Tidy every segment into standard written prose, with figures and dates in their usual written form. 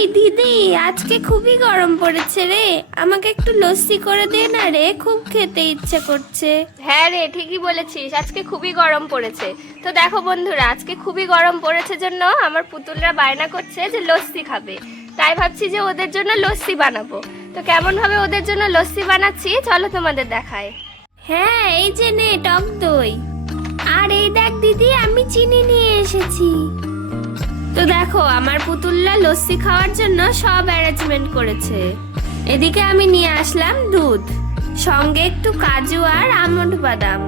এই দিদি, আজকে খুবই গরম পড়েছে রে, আমাকে একটু লস্যি করে দে না রে, খুব খেতে ইচ্ছে করছে। হ্যাঁ রে, ঠিকই বলেছিস, আজকে খুবই গরম পড়েছে। তো দেখো বন্ধুরা, আজকে খুবই গরম পড়েছে জন্য আমার পুতুলরা বায়না করছে যে লস্যি খাবে। তাই ভাবছি যে ওদের জন্য লস্যি বানাবো। তো কেমন ভাবে ওদের জন্য লস্যি বানাচ্ছি চলো তোমাদের দেখায়। হ্যাঁ, এই যে নে টক দই, আর এই দেখ দিদি আমি চিনি নিয়ে এসেছি। তো দেখো আমার পুতুলরা লস্যি খাওয়ার জন্য সব অ্যারেঞ্জমেন্ট করেছে। এদিকে আমি নিয়ে আসলাম দুধ, সঙ্গে একটু কাজু আর আমন্ড বাদাম,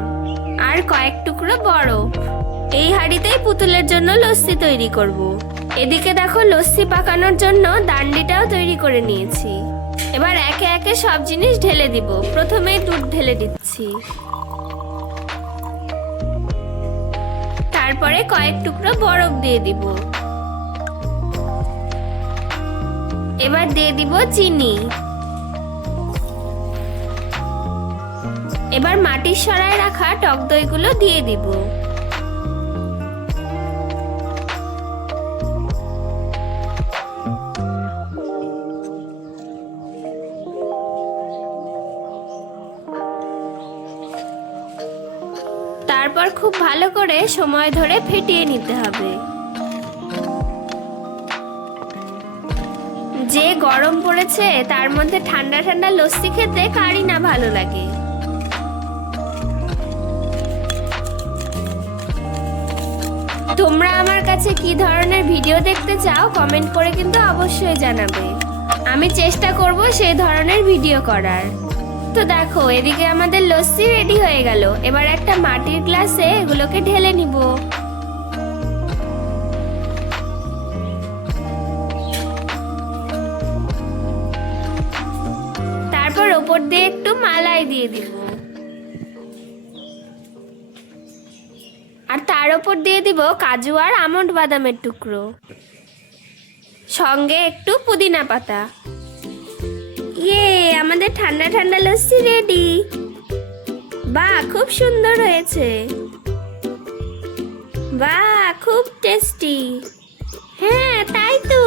আর কয়েক টুকরো বরফ। এই হাঁড়িতেই পুতুলের জন্য লস্যি তৈরি করব। এদিকে দেখো লস্যি পাকানোর জন্য দান্ডিটাও তৈরি করে নিয়েছি। এবার একে একে সব জিনিস ঢেলে দিব। প্রথমেই দুধ ঢেলে দিচ্ছি, তারপরে কয়েক টুকরো বরফ দিয়ে দিব। এবার দিয়ে দিব চিনি। এবার মাটির সরায় রাখা টক দইগুলো দিয়ে দিব। তারপর খুব ভালো করে সময় ধরে ফেটিয়ে নিতে হবে। যে গরম পড়েছে তার মধ্যে ঠান্ডা ঠান্ডা লস্যি খেতে কারই না ভালো লাগে। তোমরা আমার কাছে কি ধরনের ভিডিও দেখতে চাও কমেন্ট করে কিন্তু অবশ্যই জানাবে। আমি চেষ্টা করব সেই ধরনের ভিডিও করার। তো দেখো এদিকে আমাদের লস্যি রেডি হয়ে গেল। এবার একটা মাটির গ্লাসে এগুলোকে ঢেলে নিব। তারপর ওপর দিয়ে একটু মালাই দিয়ে দিব, আর তার ওপর দিয়ে দিব কাজু আর আমন্ড বাদামের টুকরো, সঙ্গে একটু পুদিনা পাতা। ইয়ে, আমাদের ঠান্ডা ঠান্ডা লস্যি রেডি। বাহ, খুব সুন্দর হয়েছে। বাহ, খুব টেস্টি। হ্যাঁ তাই তো,